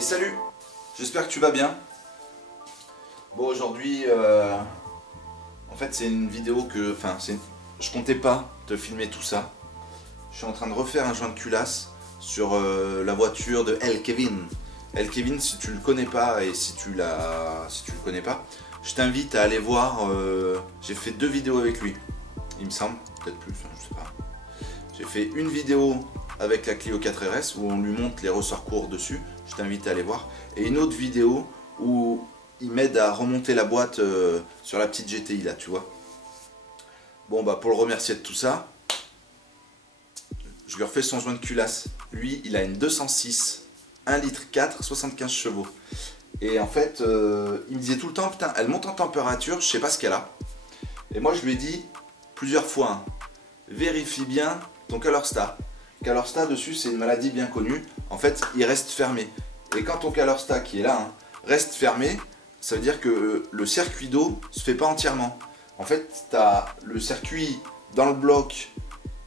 Et salut, j'espère que tu vas bien. Bon, aujourd'hui, en fait c'est une vidéo que, je comptais pas te filmer tout ça. Je suis en train de refaire un joint de culasse sur la voiture de El Kevin. El Kevin, si tu le connais pas et si tu le connais pas, je t'invite à aller voir, j'ai fait 2 vidéos avec lui, il me semble, peut-être plus, je sais pas. J'ai fait une vidéo avec la Clio 4RS où on lui montre les ressorts courts dessus, je t'invite à aller voir, et une autre vidéo où il m'aide à remonter la boîte sur la petite GTI là, tu vois. Bon bah pour le remercier de tout ça, je lui refais son joint de culasse. Lui il a une 206, 1 litre 4, 75 chevaux. Et en fait il me disait tout le temps, putain elle monte en température, je sais pas ce qu'elle a. Et moi je lui ai dit plusieurs fois, hein, vérifie bien ton ColorStat. ColorStat dessus c'est une maladie bien connue, en fait il reste fermé. Et quand ton ColorStat qui est là hein, reste fermé, ça veut dire que le circuit d'eau se fait pas entièrement. En fait tu as le circuit dans le bloc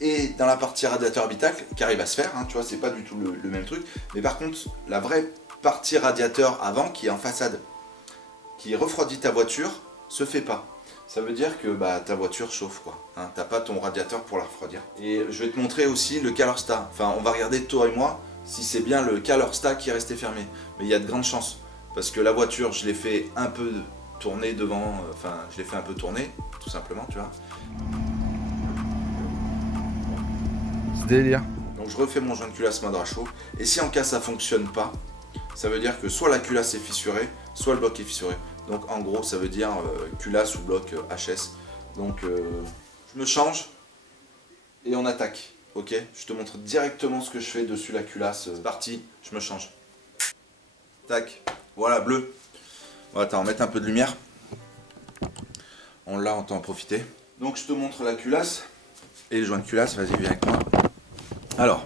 et dans la partie radiateur habitacle qui arrive à se faire, hein, tu vois, c'est pas du tout le même truc. Mais par contre la vraie partie radiateur avant qui est en façade, qui refroidit ta voiture, se fait pas. Ça veut dire que bah, ta voiture chauffe quoi, hein, t'as pas ton radiateur pour la refroidir. Et je vais te montrer aussi le ColorStat, enfin on va regarder toi et moi si c'est bien le ColorStat qui est resté fermé. Mais il y a de grandes chances, parce que la voiture je l'ai fait un peu tourner devant, je l'ai fait un peu tourner, tout simplement tu vois. Ce délire. Donc je refais mon joint de culasse mode rachot, et si en cas ça fonctionne pas, ça veut dire que soit la culasse est fissurée, soit le bloc est fissuré. Donc en gros ça veut dire culasse ou bloc HS. Donc je me change et on attaque. Ok, je te montre directement ce que je fais dessus la culasse. C'est parti, je me change. Tac, voilà bleu. Bon, attends, on va mettre un peu de lumière. On l'a, on peut en profiter. Donc je te montre la culasse et le joint de culasse, vas-y viens avec moi. Alors,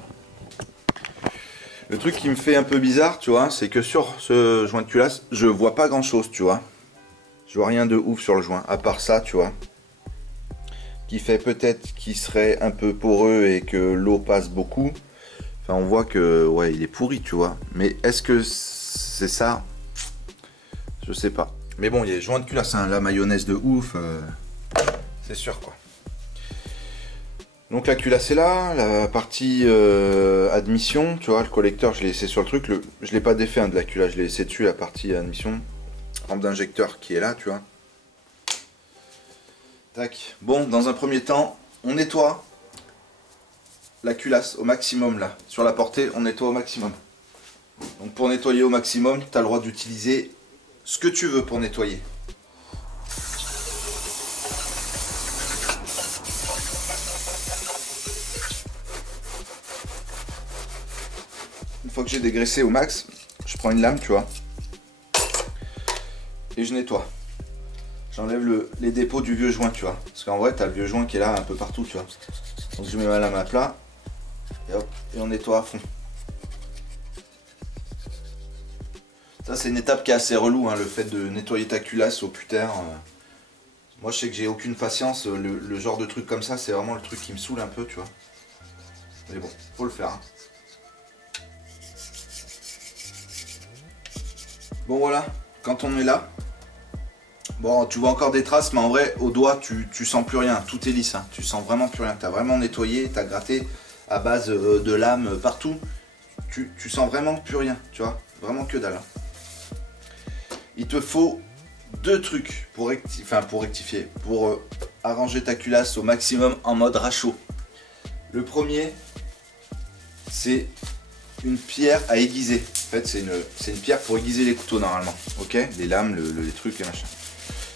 le truc qui me fait un peu bizarre, tu vois, c'est que sur ce joint de culasse, je vois pas grand chose, tu vois. Je vois rien de ouf sur le joint, à part ça, tu vois. Qui fait peut-être qu'il serait un peu poreux et que l'eau passe beaucoup. Enfin, on voit que, ouais, il est pourri, tu vois. Mais est-ce que c'est ça? Je sais pas. Mais bon, il y a les joints de culasse, hein, la mayonnaise de ouf. C'est sûr, quoi. Donc la culasse est là, la partie admission, tu vois, le collecteur, je l'ai laissé sur le truc. Je l'ai pas défait hein, de la culasse, je l'ai laissé dessus, la partie admission. Rampe d'injecteur qui est là, tu vois. Tac. Bon, dans un premier temps, on nettoie la culasse au maximum là. Sur la portée, on nettoie au maximum. Donc pour nettoyer au maximum, tu as le droit d'utiliser ce que tu veux pour nettoyer. Une fois que j'ai dégraissé au max, je prends une lame, tu vois. Et je nettoie. J'enlève les dépôts du vieux joint, tu vois. Parce qu'en vrai, tu as le vieux joint qui est là un peu partout, tu vois. Donc je mets ma lame à plat. Et hop, et on nettoie à fond. Ça, c'est une étape qui est assez relou, hein, le fait de nettoyer ta culasse au puter. Moi, je sais que j'ai aucune patience. Le genre de truc comme ça, c'est vraiment le truc qui me saoule un peu, tu vois. Mais bon, faut le faire. Hein. Bon, voilà. Quand on est là, bon, tu vois encore des traces, mais en vrai, au doigt, tu sens plus rien. Tout est lisse, hein. Tu sens vraiment plus rien. Tu as vraiment nettoyé, tu as gratté à base de lame partout. Tu sens vraiment plus rien, tu vois. Vraiment que dalle. Hein. Il te faut 2 trucs pour rectifier, pour arranger ta culasse au maximum en mode rachot. Le premier, c'est une pierre à aiguiser. En fait, c'est une pierre pour aiguiser les couteaux normalement. Ok, les lames, les trucs et machin.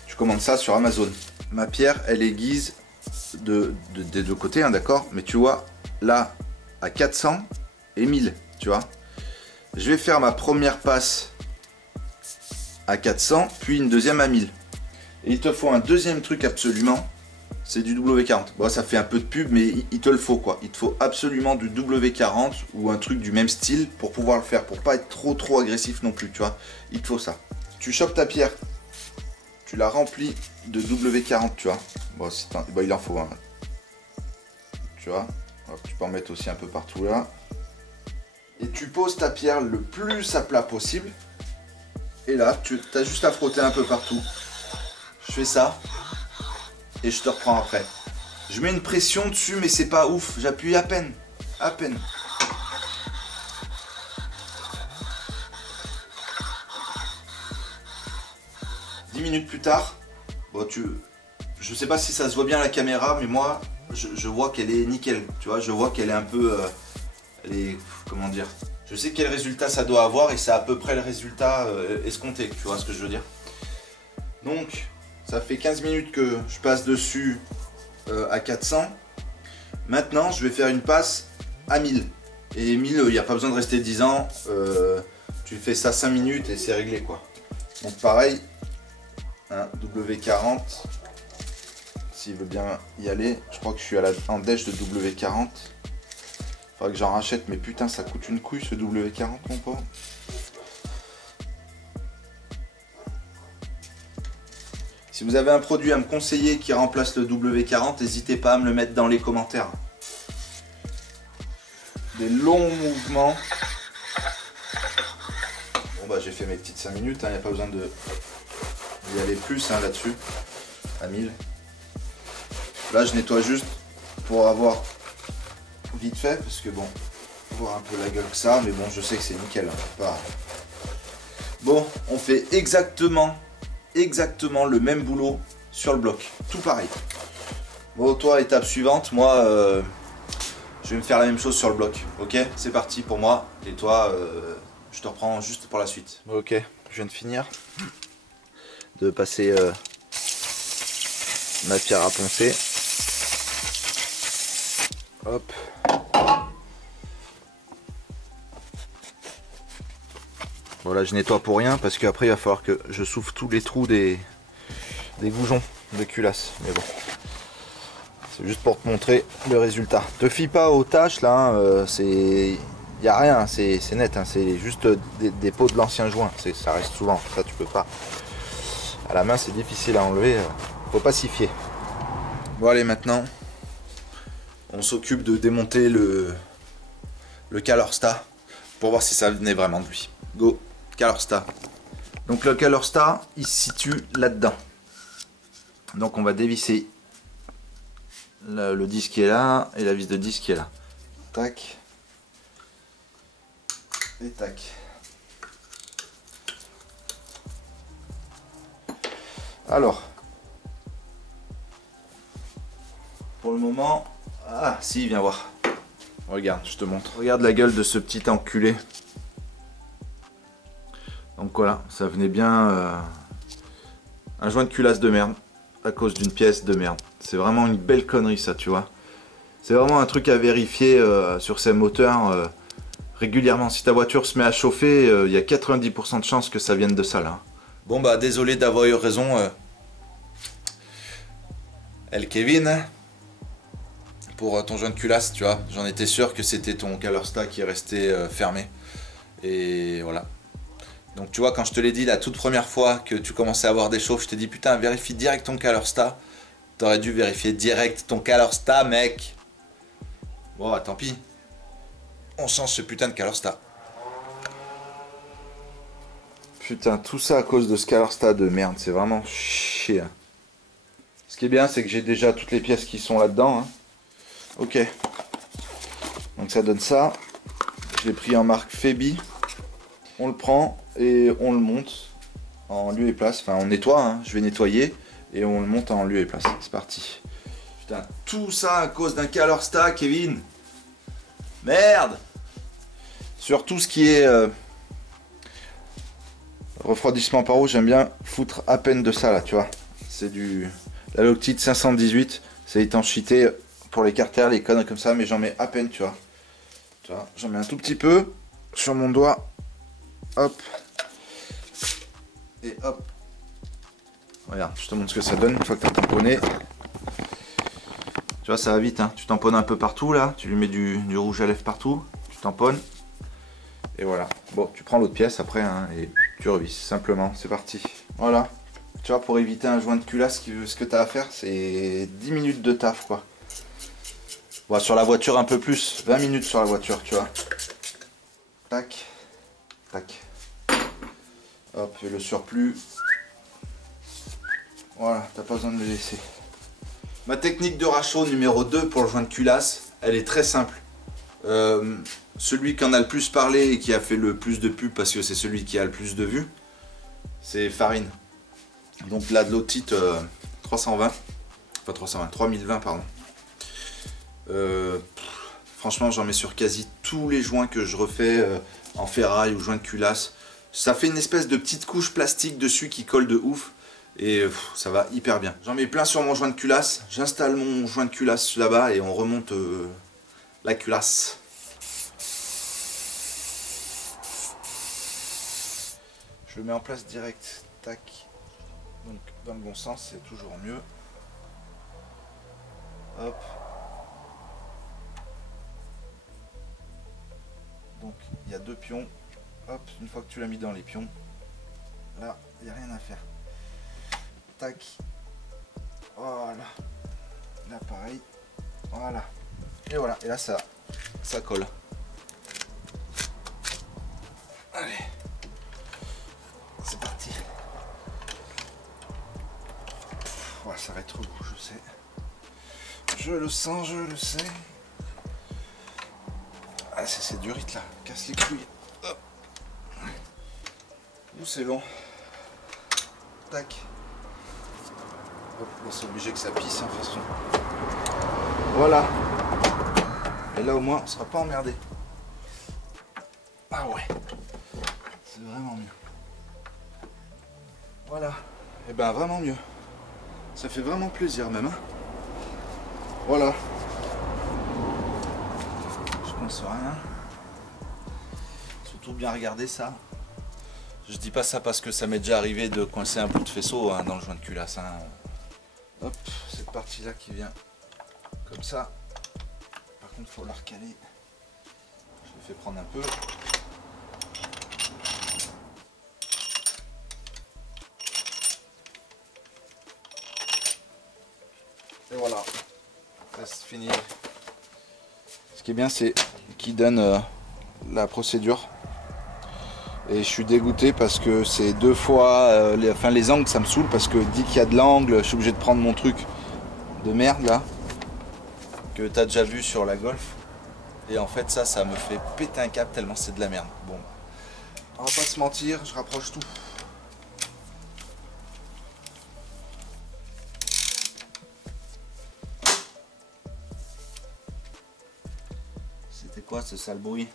Tu commandes ça sur Amazon. Ma pierre, elle aiguise des 2 côtés, hein, d'accord. Mais tu vois, là, à 400 et 1000, tu vois. Je vais faire ma première passe à 400, puis une deuxième à 1000. Et il te faut un deuxième truc absolument. C'est du W40. Bon, ça fait un peu de pub, mais il te le faut quoi. Il te faut absolument du W40 ou un truc du même style pour pouvoir le faire, pour pas être trop agressif non plus, tu vois. Il te faut ça. Tu chopes ta pierre, tu la remplis de W40, tu vois. Bon, il en faut un. Tu vois. Alors, tu peux en mettre aussi un peu partout là. Et tu poses ta pierre le plus à plat possible. Et là, tu as juste à frotter un peu partout. Je fais ça. Et je te reprends après. Je mets une pression dessus, mais c'est pas ouf. J'appuie à peine. À peine. Minutes plus tard, bon, je sais pas si ça se voit bien à la caméra, mais moi je vois qu'elle est nickel, tu vois, je vois qu'elle est un peu, comment dire, je sais quel résultat ça doit avoir et c'est à peu près le résultat escompté, tu vois ce que je veux dire. Donc ça fait 15 minutes que je passe dessus à 400. Maintenant je vais faire une passe à 1000 et 1000, il n'y a pas besoin de rester 10 ans, tu fais ça 5 minutes et c'est réglé quoi. Donc pareil, W40, s'il veut bien y aller. Je crois que je suis en dèche de W40. Faudrait que j'en rachète, mais putain ça coûte une couille ce W40 mon pauvre. Si vous avez un produit à me conseiller qui remplace le W40, n'hésitez pas à me le mettre dans les commentaires. Des longs mouvements. Bon bah j'ai fait mes petites 5 minutes, il n'y a pas besoin de y aller plus là-dessus, à 1000. Là je nettoie juste pour avoir vite fait, parce que bon, voir un peu la gueule que ça, mais bon je sais que c'est nickel. Pas... Bon, on fait exactement le même boulot sur le bloc, tout pareil. Bon, toi étape suivante, moi je vais me faire la même chose sur le bloc, ok? C'est parti pour moi, et toi je te reprends juste pour la suite. Ok, je viens de finir de passer ma pierre à poncer. Hop. Voilà, je nettoie pour rien parce qu'après il va falloir que je souffle tous les trous des goujons de culasse. Mais bon, c'est juste pour te montrer le résultat. Te fie pas aux tâches là, il n'y a rien, c'est net, hein, c'est juste des pots de l'ancien joint. Ça reste souvent, ça tu peux pas. À la main c'est difficile à enlever, faut pas s'y fier. Bon allez, maintenant on s'occupe de démonter le Calorstar pour voir si ça venait vraiment de lui. Go, Calorstar. Donc le Calorstar il se situe là-dedans. Donc on va dévisser le disque qui est là et la vis de disque qui est là. Tac. Et tac. Alors, pour le moment, ah si, viens voir. Regarde, je te montre. Regarde la gueule de ce petit enculé. Donc voilà, ça venait bien un joint de culasse de merde à cause d'une pièce de merde. C'est vraiment une belle connerie ça, tu vois. C'est vraiment un truc à vérifier sur ces moteurs régulièrement. Si ta voiture se met à chauffer, il y a 90% de chances que ça vienne de ça là. Bon bah désolé d'avoir eu raison El Kevin pour ton joint de culasse, tu vois. J'en étais sûr que c'était ton Calorstar qui est resté fermé. Et voilà. Donc tu vois, quand je te l'ai dit la toute première fois que tu commençais à avoir des chauffes, je t'ai dit putain vérifie direct ton Calorstar. T'aurais dû vérifier direct ton Calorstar mec. Bon bah, tant pis. On change ce putain de Calorstar. Putain, tout ça à cause de ce Calorstar de merde, c'est vraiment chier. Ce qui est bien, c'est que j'ai déjà toutes les pièces qui sont là-dedans. Hein. Ok. Donc ça donne ça. Je l'ai pris en marque Febi. On le prend et on le monte en lieu et place. Enfin, on nettoie, hein. Je vais nettoyer et on le monte en lieu et place. C'est parti. Putain, tout ça à cause d'un Calorstar, Kevin. Merde. Sur tout ce qui est... refroidissement par eau, j'aime bien foutre à peine de ça là, tu vois. C'est du la Loctite 518, c'est étanchéité pour les carters, les conneries comme ça, mais j'en mets à peine, tu vois. Tu vois, j'en mets un tout petit peu sur mon doigt. Hop. Et hop. Regarde, je te montre ce que ça donne une fois que tu as tamponné. Tu vois, ça va vite, hein. Tu tamponnes un peu partout là, tu lui mets du rouge à lèvres partout, tu tamponnes. Et voilà. Bon, tu prends l'autre pièce après hein, et tu revisses simplement. C'est parti. Voilà. Tu vois, pour éviter un joint de culasse, ce que tu as à faire, c'est 10 minutes de taf, quoi. Bon, sur la voiture, un peu plus. 20 minutes sur la voiture, tu vois. Tac, tac. Hop, et le surplus. Voilà, t'as pas besoin de le laisser. Ma technique de rachot numéro 2 pour le joint de culasse, elle est très simple. Celui qui en a le plus parlé et qui a fait le plus de pub parce que c'est celui qui a le plus de vues, c'est Farine. Donc là de l'otite 320, pas 320, 3020 pardon. Franchement j'en mets sur quasi tous les joints que je refais en ferraille ou joint de culasse. Ça fait une espèce de petite couche plastique dessus qui colle de ouf. Et ça va hyper bien. J'en mets plein sur mon joint de culasse. J'installe mon joint de culasse là-bas et on remonte la culasse. Je le mets en place direct. Tac. Donc dans le bon sens, c'est toujours mieux. Hop. Donc il y a 2 pions. Hop, une fois que tu l'as mis dans les pions, là, il n'y a rien à faire. Tac. Voilà. Là pareil. Voilà. Et voilà. Et là ça colle. Allez. C'est parti. Ouais, ça va être trop beau, je sais. Je le sens, je le sais. Ah, c'est durite là. Casse les couilles. Hop. Ouh, c'est long. Tac. Bon, c'est obligé que ça pisse, hein, de toute façon. Voilà. Et là, au moins, on sera pas emmerdé. Ah ouais. C'est vraiment mieux. Voilà. Et ben, vraiment mieux. Ça fait vraiment plaisir, même. Hein. Voilà. Je pense rien. Surtout bien regarder ça. Je dis pas ça parce que ça m'est déjà arrivé de coincer un bout de faisceau hein, dans le joint de culasse. Hein. Hop, cette partie là qui vient comme ça. Par contre, il faut la recaler. Je le fais prendre un peu. Et voilà, ça c'est fini. Ce qui est bien, c'est qu'il donne la procédure. Et je suis dégoûté parce que c'est 2 fois, les angles ça me saoule parce que dès qu'il y a de l'angle, je suis obligé de prendre mon truc de merde là, que tu as déjà vu sur la Golf. Et en fait ça me fait péter un câble tellement c'est de la merde. Bon, on va pas se mentir, je rapproche tout. C'était quoi ce sale bruit ?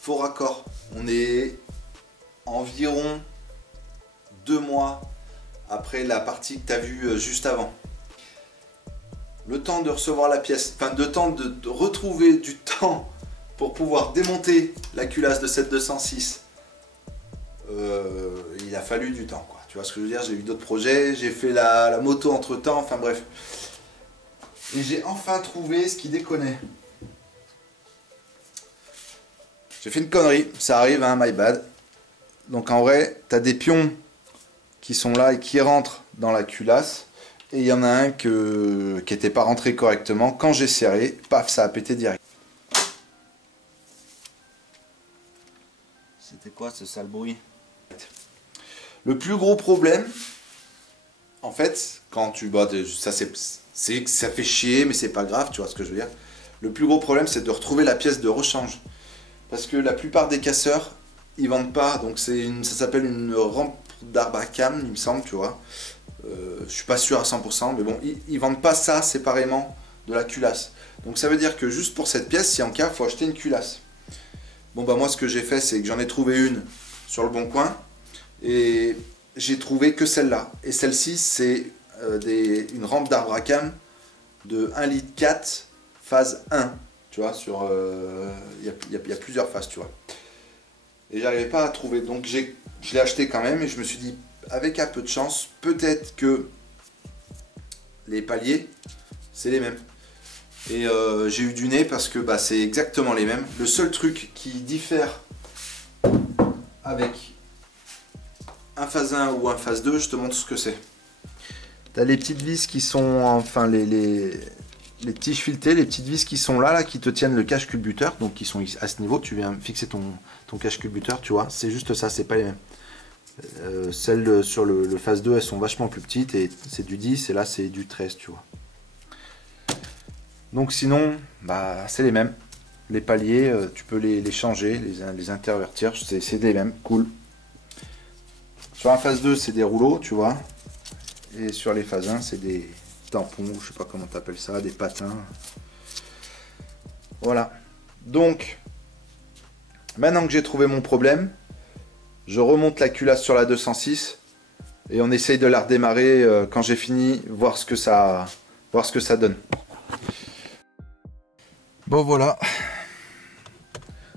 Faux raccord. On est environ 2 mois après la partie que tu as vue juste avant. Le temps de recevoir la pièce, enfin de temps de retrouver du temps pour pouvoir démonter la culasse de cette 206. Il a fallu du temps, quoi. Tu vois ce que je veux dire, j'ai eu d'autres projets, j'ai fait la moto entre temps, enfin bref. Et j'ai enfin trouvé ce qui déconnait. J'ai fait une connerie, ça arrive, hein, my bad. Donc en vrai, tu as des pions qui sont là et qui rentrent dans la culasse. Et il y en a un qui n'était pas rentré correctement. Quand j'ai serré, paf, ça a pété direct. C'était quoi ce sale bruit? Le plus gros problème, en fait, quand tu... Bah, ça fait chier, mais c'est pas grave, tu vois ce que je veux dire. Le plus gros problème, c'est de retrouver la pièce de rechange. Parce que la plupart des casseurs, ils vendent pas, donc ça s'appelle une rampe d'Arbacam, il me semble, tu vois. Je suis pas sûr à 100%, mais bon, ils vendent pas ça séparément de la culasse. Donc ça veut dire que juste pour cette pièce, si en cas, il faut acheter une culasse. Bon bah moi ce que j'ai fait, c'est que j'en ai trouvé une sur le bon coin, et j'ai trouvé que celle-là. Et celle-ci, c'est une rampe d'Arbacam de 1,4 litre phase 1. Tu vois, il y a plusieurs phases, tu vois. Et j'arrivais pas à trouver, donc je l'ai acheté quand même, et je me suis dit, avec un peu de chance, peut-être que les paliers, c'est les mêmes. Et j'ai eu du nez parce que bah, c'est exactement les mêmes. Le seul truc qui diffère avec un phase 1 ou un phase 2, je te montre ce que c'est. T'as les petites vis qui sont, enfin les tiges filetées, les petites vis qui sont là, qui te tiennent le cache culbuteur, donc qui sont à ce niveau. Tu viens fixer ton cache culbuteur, tu vois. C'est juste ça, c'est pas les mêmes. Celles sur le phase 2, elles sont vachement plus petites et c'est du 10 et là c'est du 13, tu vois. Donc sinon, bah c'est les mêmes. Les paliers, tu peux les changer, les intervertir, c'est les mêmes, cool. Sur la phase 2, c'est des rouleaux, tu vois. Et sur les phases 1, c'est des tampons, je sais pas comment tu appelles ça, des patins. Voilà. Donc, maintenant que j'ai trouvé mon problème, je remonte la culasse sur la 206 et on essaye de la redémarrer quand j'ai fini, voir ce que ça donne. Bon voilà.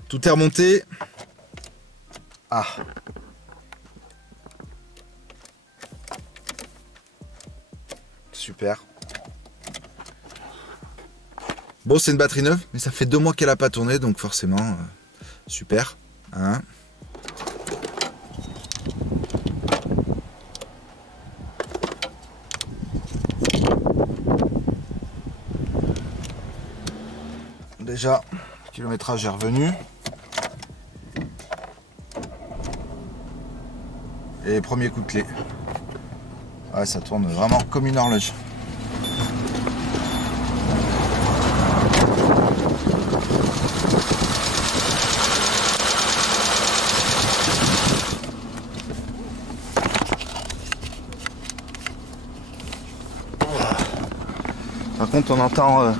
Tout est remonté. Ah. Super. Bon, c'est une batterie neuve, mais ça fait 2 mois qu'elle n'a pas tourné, donc forcément, super. Hein. Déjà, le kilométrage est revenu. Et premier coup de clé. Ouais, ça tourne vraiment comme une horloge. Par contre, on entend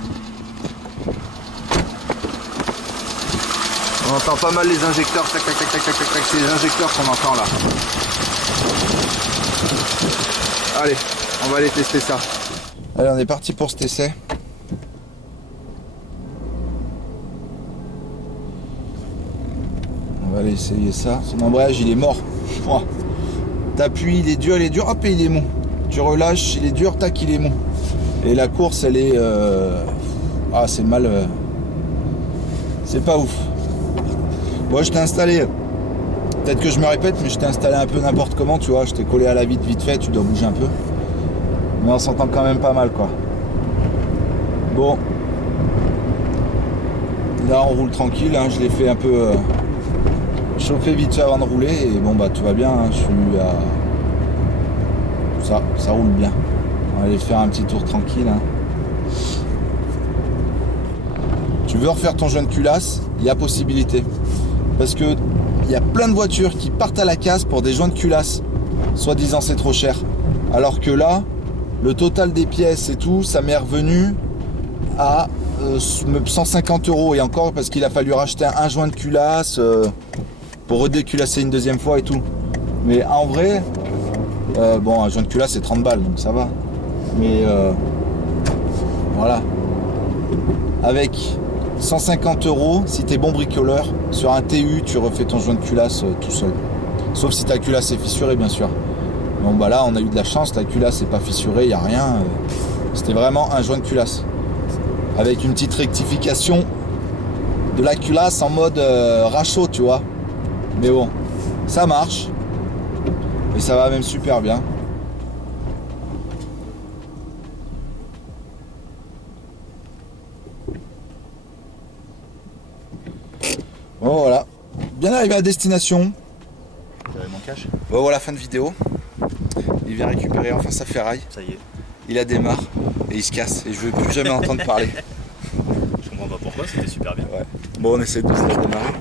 pas mal les injecteurs. Tac, tac, tac, tac, tac, tac, c'est les injecteurs qu'on entend là. Allez, on va aller tester ça. Allez, on est parti pour cet essai. On va aller essayer ça. Son embrayage, il est mort. Oh. T'appuies, il est dur, hop, et il est mou. Tu relâches, il est dur, tac, il est mou. Et la course, elle est... Ah, c'est mal... C'est pas ouf. Moi, je t'ai installé... Peut-être que je me répète, mais je t'ai installé un peu n'importe comment, tu vois. Je t'ai collé à la vitre vite fait, tu dois bouger un peu. Mais on s'entend quand même pas mal, quoi. Bon. Là, on roule tranquille, hein. Je l'ai fait un peu chauffer vite fait avant de rouler. Et bon, bah, tout va bien. Hein. Je suis à... Ça roule bien. On va aller faire un petit tour tranquille. Hein. Tu veux refaire ton joint de culasse, il y a possibilité. Parce que il y a plein de voitures qui partent à la casse pour des joints de culasse. Soi-disant c'est trop cher. Alors que là, le total des pièces et tout, ça m'est revenu à 150 €. Et encore parce qu'il a fallu racheter un joint de culasse pour redéculasser une deuxième fois et tout. Mais en vrai, bon, un joint de culasse c'est 30 balles, donc ça va. Mais voilà. Avec 150 €, si t'es bon bricoleur, sur un TU, tu refais ton joint de culasse tout seul. Sauf si ta culasse est fissurée, bien sûr. Bon, bah là, on a eu de la chance, la culasse n'est pas fissurée, il n'y a rien. C'était vraiment un joint de culasse. Avec une petite rectification de la culasse en mode rachot, tu vois. Mais bon, ça marche. Et ça va même super bien. Bon voilà, bien arrivé à destination. Mon cache. Bon voilà, fin de vidéo. Il vient récupérer enfin sa ferraille. Ça y est. Il a démarre et il se casse et je veux plus jamais entendre parler. Je comprends pas pourquoi, c'était super bien. Ouais. Bon, on essaie de se la démarrer.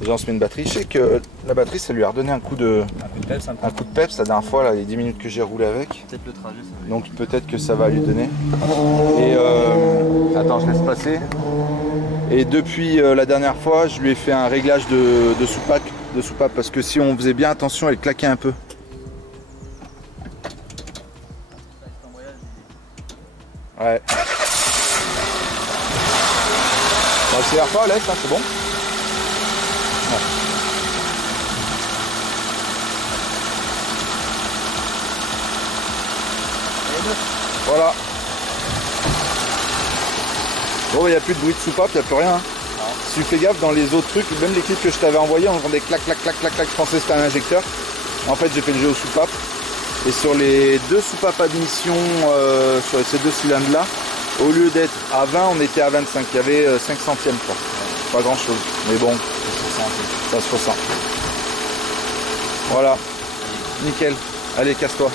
Déjà on se met une batterie. Je sais que la batterie ça lui a redonné un coup de peps, un coup de peps la dernière fois, là, les 10 minutes que j'ai roulé avec. Peut-être le trajet, ça va. Donc peut-être que ça va lui donner. Et attends, je laisse passer. Et depuis la dernière fois, je lui ai fait un réglage de soupape parce que si on faisait bien attention, elle claquait un peu. Ouais. On accélère pas, laisse, hein, c'est bon. Ouais. Voilà. Bon, il n'y a plus de bruit de soupape, il n'y a plus rien. Hein. Si tu fais gaffe, dans les autres trucs, même les clips que je t'avais envoyés, on entendait clac, clac, clac, clac, clac, je pensais que c'était un injecteur. En fait, j'ai fait le jeu aux soupapes. Et sur les deux soupapes admission, sur ces deux cylindres là, au lieu d'être à 20, on était à 25. Il y avait 5 centièmes quoi. Pas grand chose. Mais bon, ça se ressent. Voilà. Nickel. Allez, casse-toi.